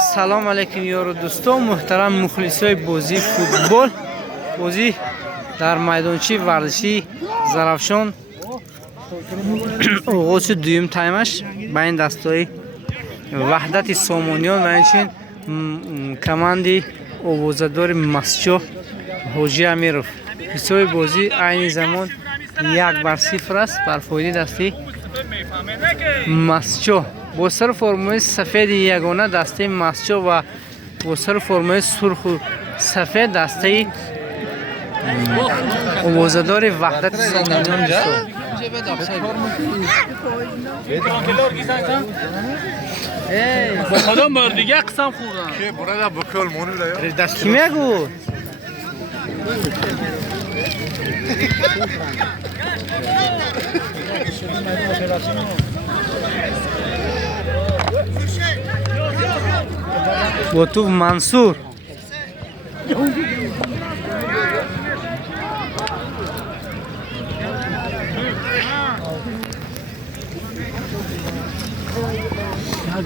سلام علیکم یارو دوستان محترم مخلصای بازی فوتبال. بازی در میدانچه ورزشی زرافشان آغاز دویم تایمش بین دستای وحدت سامانیان و اینچنین کماندی آوازدار مسجد حاجی امیرов. حساب بازی عین زمان 1-0 است بر فایده دستی مسجد با سر فرمای سفید یگانه دسته مسجد و با سر فرمای سرخ و سفید دسته آوازدار وحدت سامانیان با خدا مردگی قسم خوردم که برای بکل مونی دا کی میگو؟ با تو منصور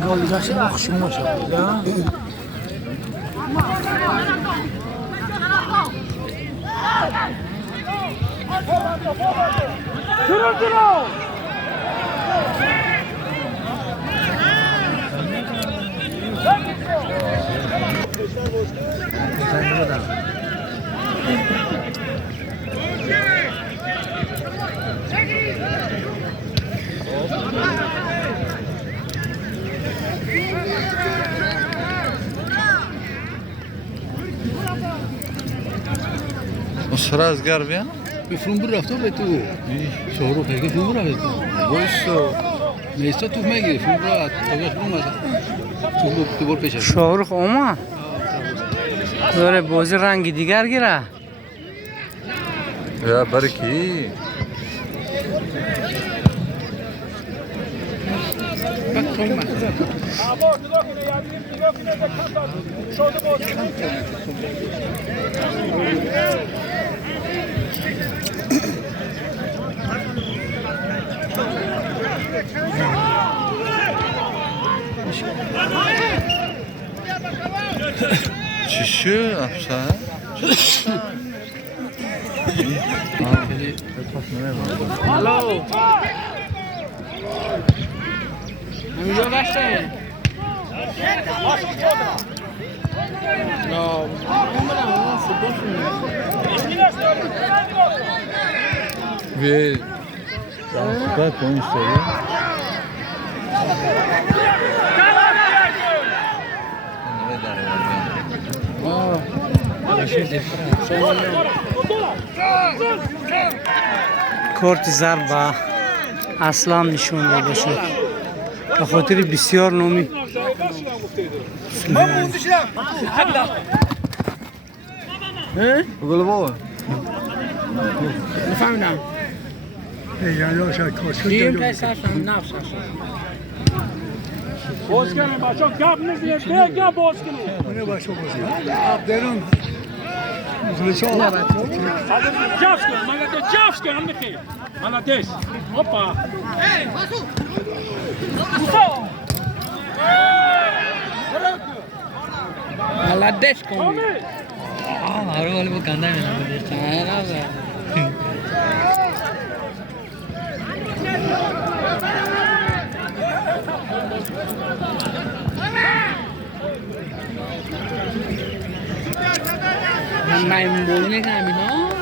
گل گشت خوشم شد سرا از گر بیا بفرون بر رفتار به تو شهرو پیگه فرون بر رفتار بایستو نیستا تو میگیری فرون بر تاگاش فرون بر تو بر پیش شاهرخ اوما داره بازی رنگ دیگر گیره یا برکی چی شو افسر؟ الو همینجا گشته وی دانسکا کنیش داری؟ کارت ضرب به اسلام نشون داده باشد به خاطر بسیار نامی بگل بابا نفهمیدم دیم پیسه شد نفس شد باز کنیم بچه ها گپ نگیره ده گپ باز کنیم اونه باشو بازی درون مخلص ها جفت کنیم من ده جفت کنم بخیر من دست هپا ملدش کنی مارو ولی با گنده میدم چه نازه من بولونه که همینا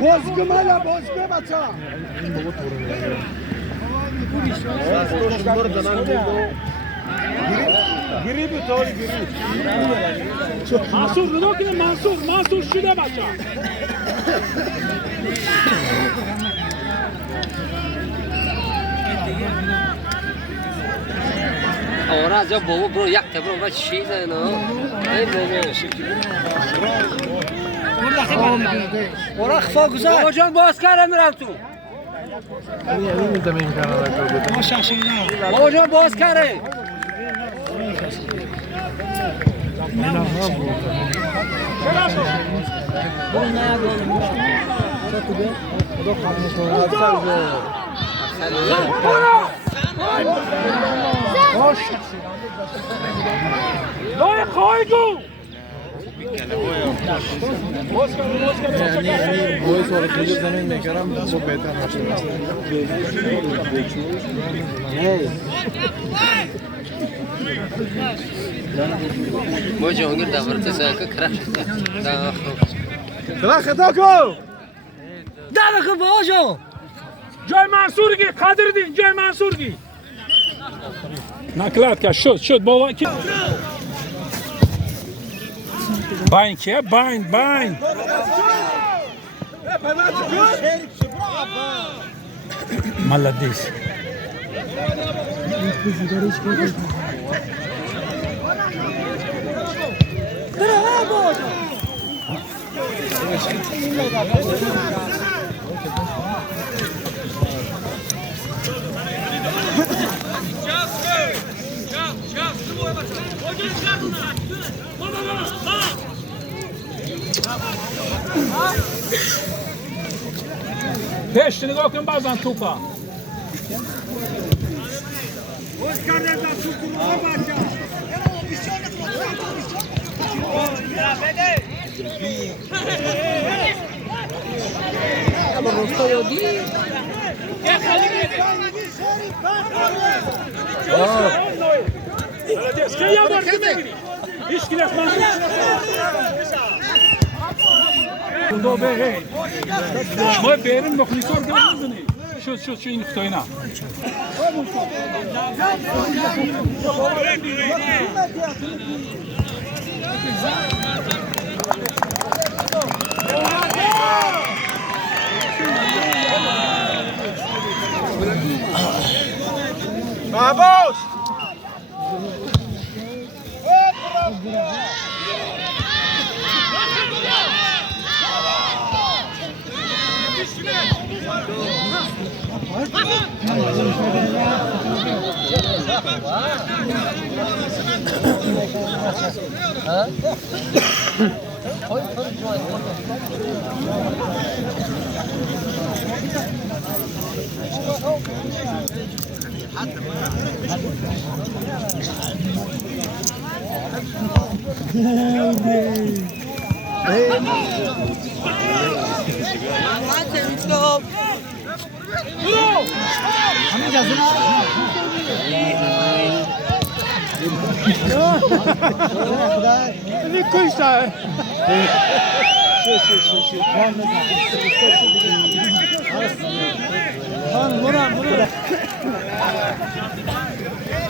بازگو مالا بازگو بچه گیری بیتاری گیری منصور ندا کنه منصور شده بچه آره از جا بابا برو یک تبرو و چیزه نه ای برا خفا گذار بابا جان باز کردم میرم تو بابا جان باز کرده دای خواهی گو باید سوال خیلی زمین میکردم خوب بهتر نشد بابا جهانگیر دورت ساکه کرخ خدا کو دعوه کن بابا جان جای منصور گی قدر دین جای منصور گی نکلات که شد بابا کی باین کیه باین ملدیس پیش نگاه کن بازن توپا شما بریم مخلصور گردن شد این اختای نه باباش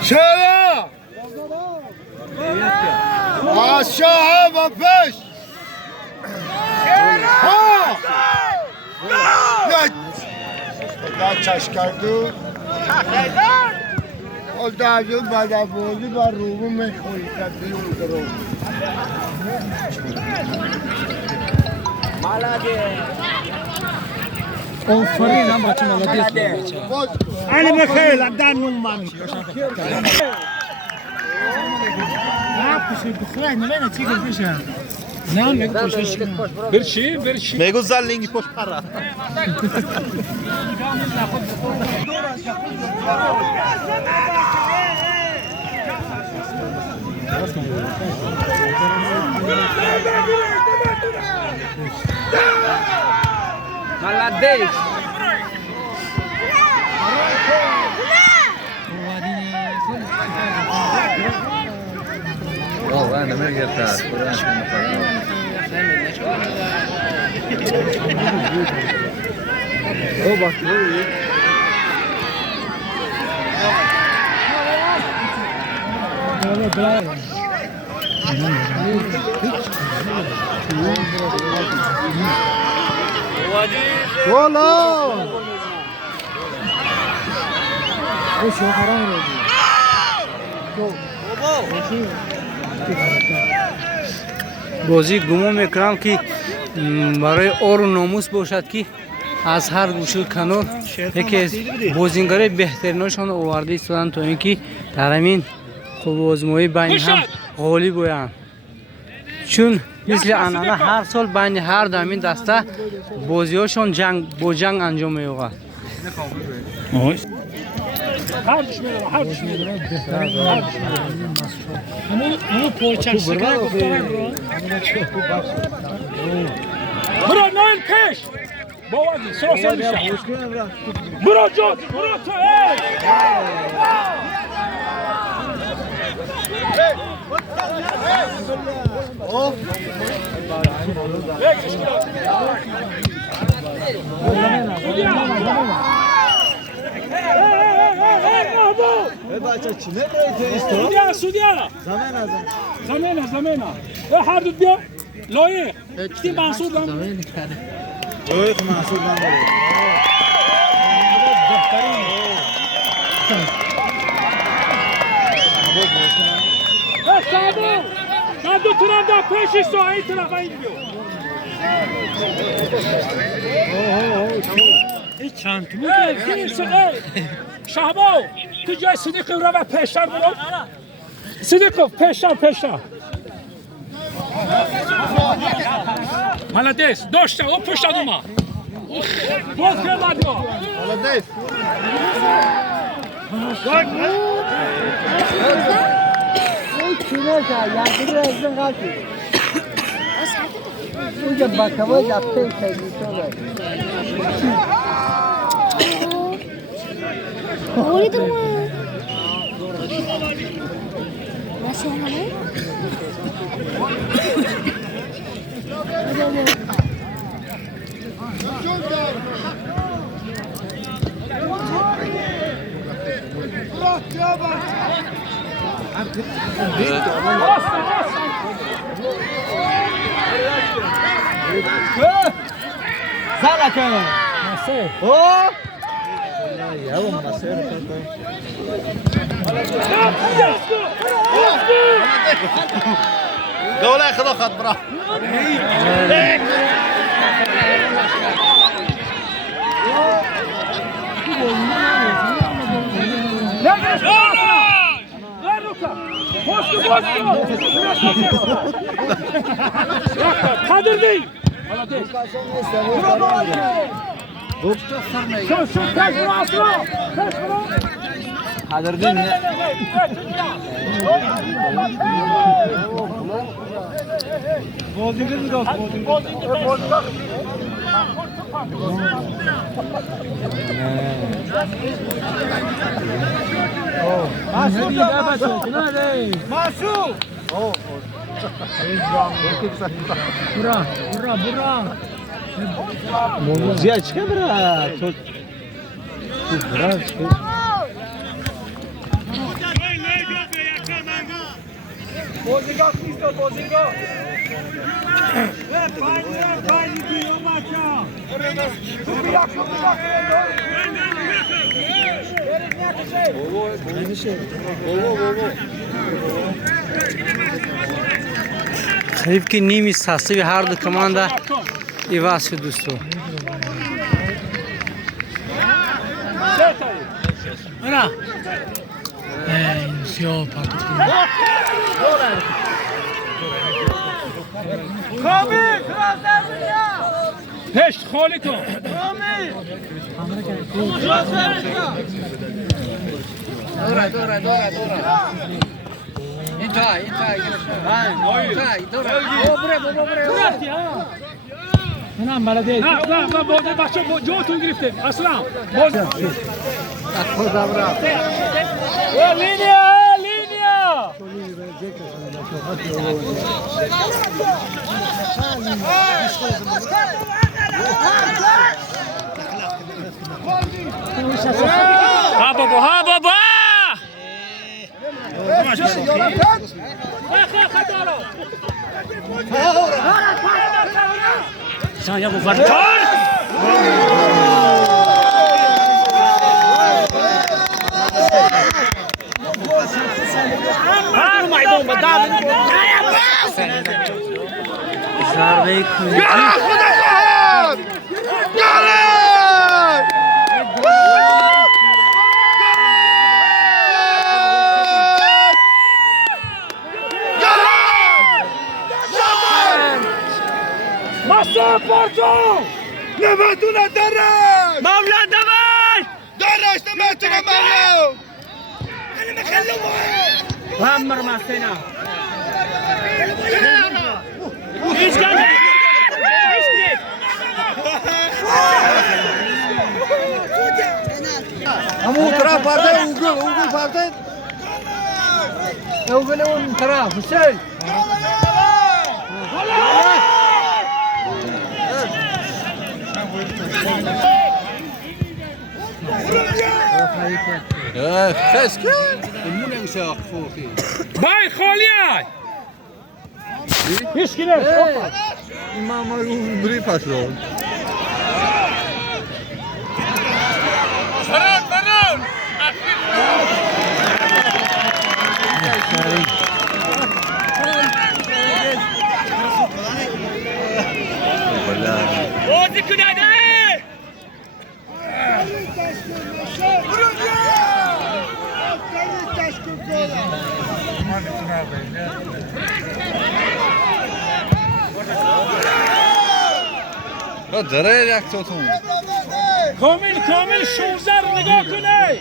چرا؟ آشاه و پیش ها دا چشکردو اول دعیو بعد بودی با روبو میخوری تبدیل کرو آفرین هم بچه ملادیست علی بخیر در نومان نه پسی بخیر نه چی گفته نه میگه پشتش برچی میگو زلینگی پشت پره ملدیس واقعا نمیگه بازی گمان میکنم که برای آر و ناموس باشد که از هر گوشه کنار یکی از بازیگرای بهترینشان آورده ایستادن تا اینکه در همین خوب آزمایی بین هم غالب باشند. چون مثل انانه هر سال بین هر دو همین دسته بازی‌هاشون با جنگ انجام می‌یابد. همون پوچه شکر گفته برو. برو نایل پیش بوادی سوسه میشه برو جوت برو تو سودیا زمینه هر دو بیا لایق تی محسود هم لایق محسود هم سادو تران دا پیشی سو این طرف این بیو این چند تو شهباو تو جای صدیق رو و پیشتر برو صدیق پیشتر مالدیس داشته او پشت دوما باز که بادو مالدیس Şuna da yardım etsin kalsın. Önce bakalım yaptığın sevgisi olur. Oldu mu? Nasıl yani? Zalaka. Nasıl? Oh! Yavrum nasıl جولة خذوا خط برا Kadir değil. Kadir değil mi? Masuk. Oh. Bura. Moziya çıkar bura. Çok. Bura çıkar. Bozinga isto bozinga. قریب که نیمی ساستی هر دو کمانده ایواز شد دوستو. Bura. Siyah paket. Kamil, Peş خالی کن. Anam belediye. نه بوده بچه جاتون گرفته اصلا باز لینیا. ها بابا ها بابا يا ابو فتان ضربه کورتی مصر پارتو نمتونه درش مولا دمای درش نمتونه مریم همر مستینا هیچ کنه همون طرف پرده اوگل پرده اوگل اون طرف حسین خس کن المونه وساق فوقي بای خالیه هیچ کنه ما رو بری پس رو بازی کنه داره یک توتون کامل 16 رو نگاه کنه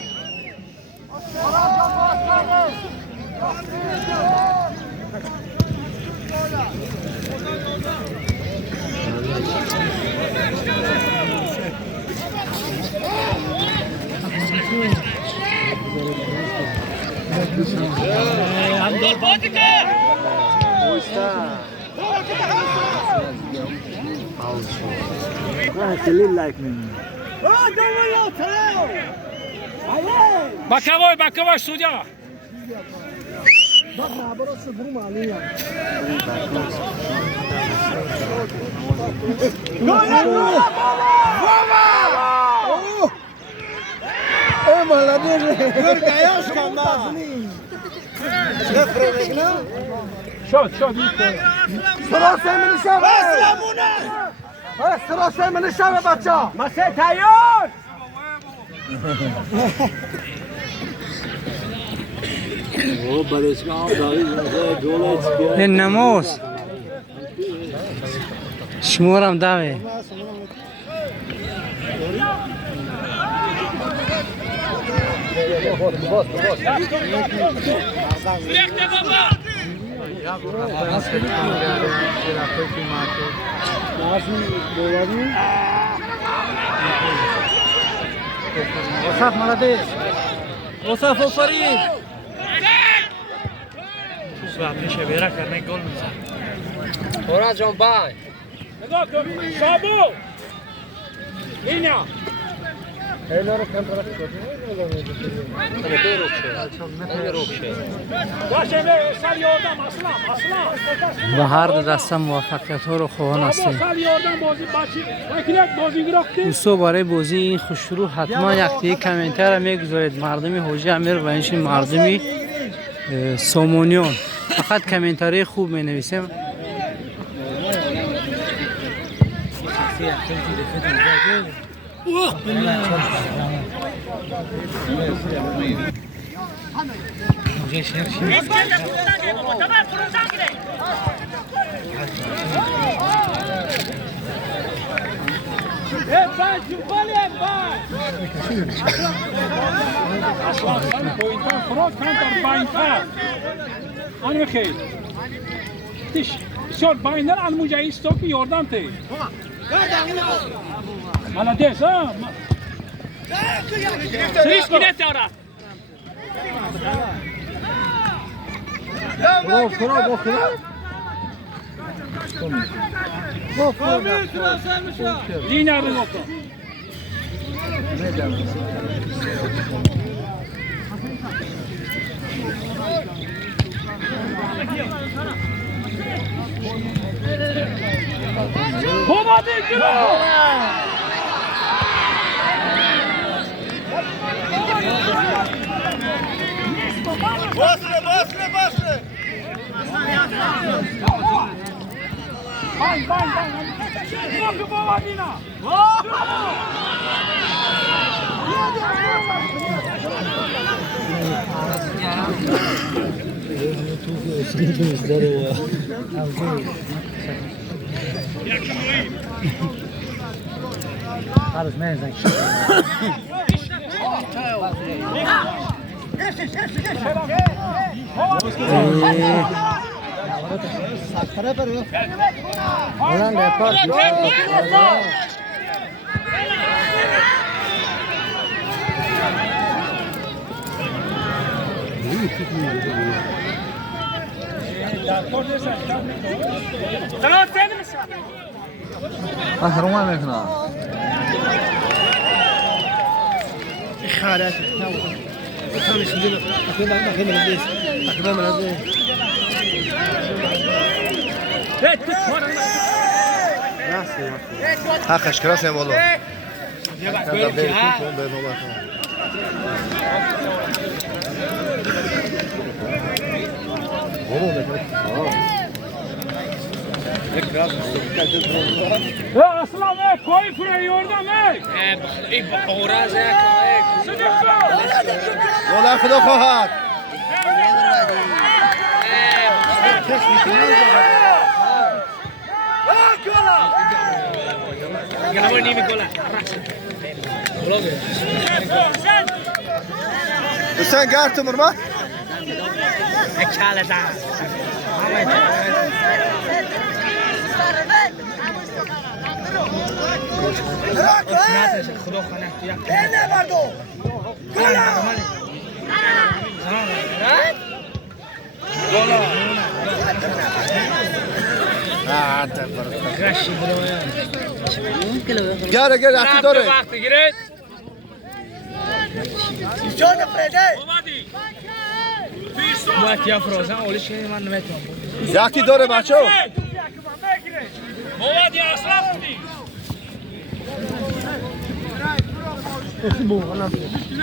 بازی کن بکوای سودیا شد سراسه من شب بچه مسیح تیار این نماز شمارم داوه وصف молодец. وصف فريد. میشه بیره کرنه گل میزن برا جان بای نگاه کن شابو اینا باشه سال یاردم اصلا و هر دو دسته موفقیت ها رو خواهان هستیم سال یاردم بازی بچی بازی گرفتی دوستو برای بازی این خوشرو حتما یک کامنتر میگذارید مردمی حاجی امیر و اینشین مردمی سامونیون فقط کامنتری خوب می نویسیم آن بخیر تیش بسیار باینر آن موجه ایستو که یاردم تی ملادیس ها سریش کنه تارا Linea Renato. Povadi giro! Basre! Vai! Troca Povadina! خلاص ما ينزل قهرمان هنا خالات خامس ندير أكيد من البيت أكيد من هذا حقش کراسه والله Ya aslan koy fırayı oradan والله خدا خواهد حسین گرتم مرمت گره اکی داره یکی داره بچه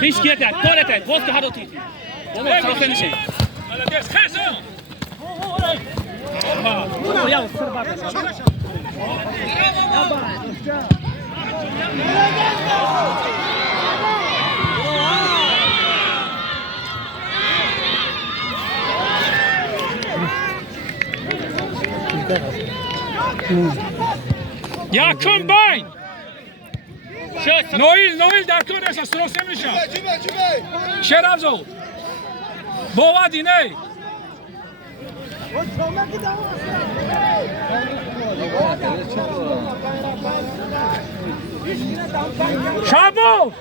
Hiç yeter, tuvalet et, vodka hadi otur. Baba, çok önemli şey. Ya, sır bak. Ya, combine. Noil در کار است سروسه میشه شرازو بوادی نه شابو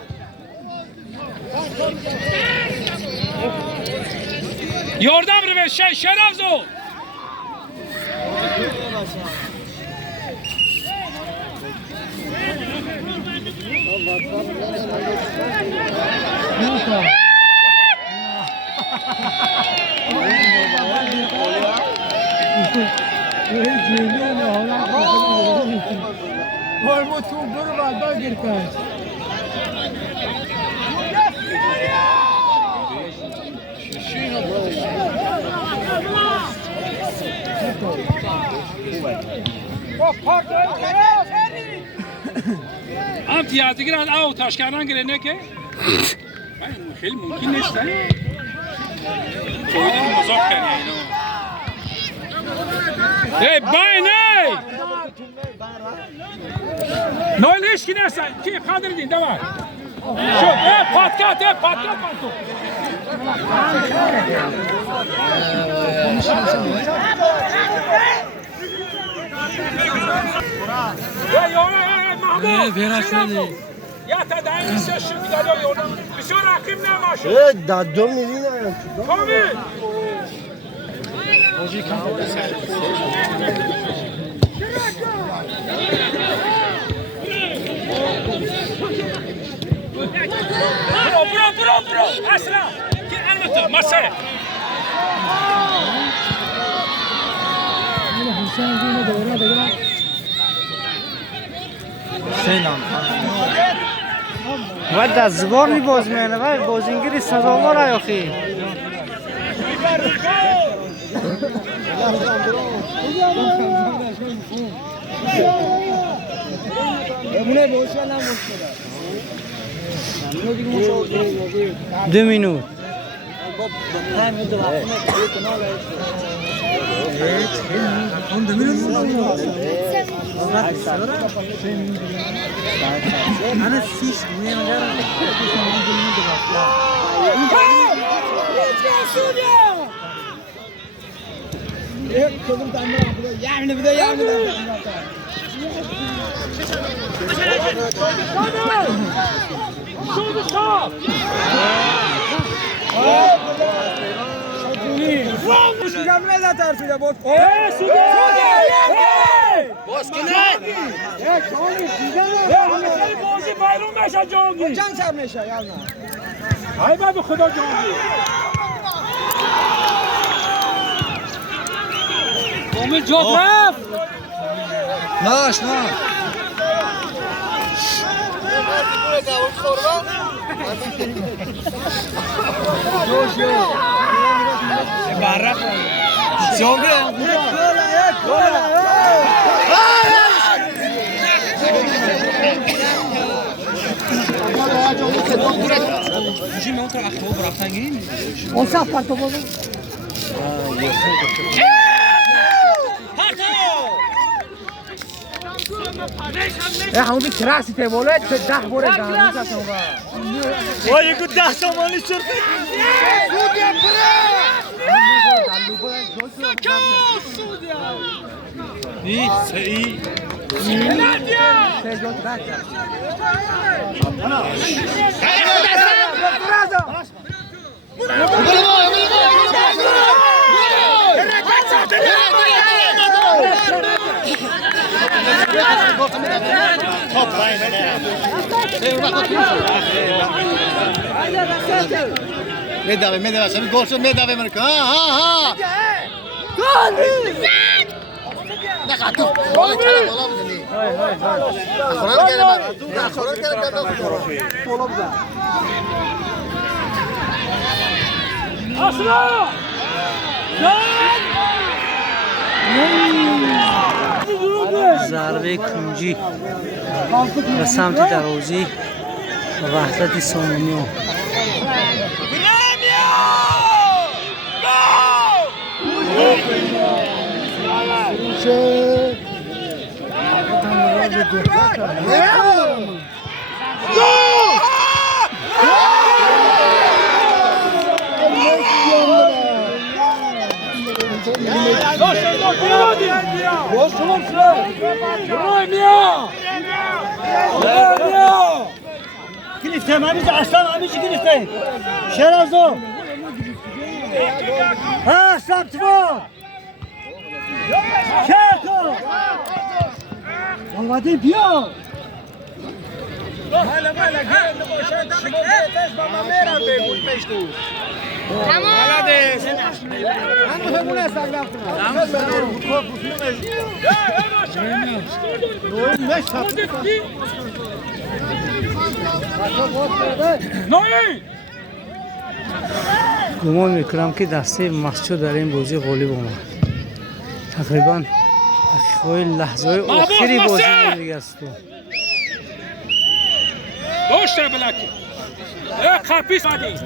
یاردم رو به شرازو امتیاز گیرند آو تاشکاران گرنه که خیلی ممکن نیست تویدی مزاق کنی ای باینه نویل هیچکی نیست کی قدر دین دوار شد ای پاتکات پاتو یا تا دایی سه شمی داده یونم بسیار رقیم نماشه دادو میلیونه کامل برو اصلا که البته مسه و دستبار می باز میانه و بازینگیری سزاوار آخی دو مینوت خدا جانگی امید جات رفت ناش نه همون کراسی ته ولد چه 10 بوره دهنی زدم وای یکو 10 تومانی شرط میدوه شمی گل شد میدوه مرکه ها نخواه تو بالا کلم بالا بزنی خورم گرم خورم گرم اصلا ضربه کنجی به سمت دروازه وحدت سومنیو گرفتم همیشه اصلا همیشه گرفتم شرازو ها سبتوار شرکو آماده بیا مالا گرد باشد شما بیتش بابا میرم بگوی پشتو همه همونه استقلام گمان میکنم که دسته مسجد در این بازی غالب آمد تقریبا لحظه آخری بازی دیگه است دوشتر بلکی خرپیس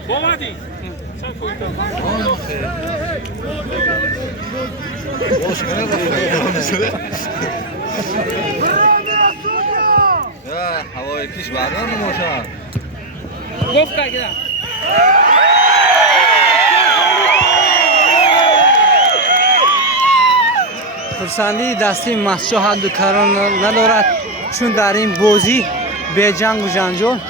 بامدی هوای پیش بردار نموشن گفت کردم خرسندی دسته مسجد حد و کران ندارد چون در این بازی به جنگ و جنجال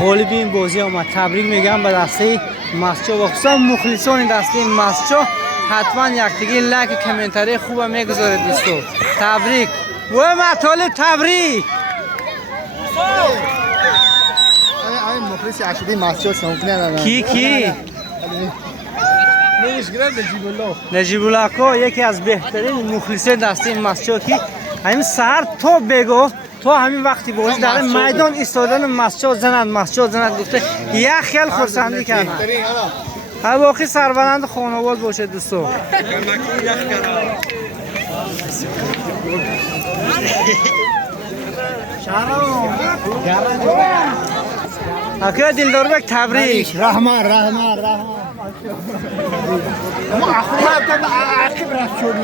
غالب این بازی آمد. تبریک میگم به دسته مسجد و خصوصا مخلصان دسته مسجد. حتما یک دیگه لایک و کامنتری خوب میگذارید دوستو. تبریک. و مطالب تبریک. این مخلص اشدی مسجد سمکنه کی نجیب الله کو یکی از بهترین مخلصین دسته مسجد کی همین سر تو بگو تو همین وقتی بازی در میدان ایستادن مسجد زنند گفته یک خیال خرسندی کردن هر باقی سربلند خانواده باشه دوستو. اکا دلدار بک تبریک. رحمان اما اخوات عاقب رفت شد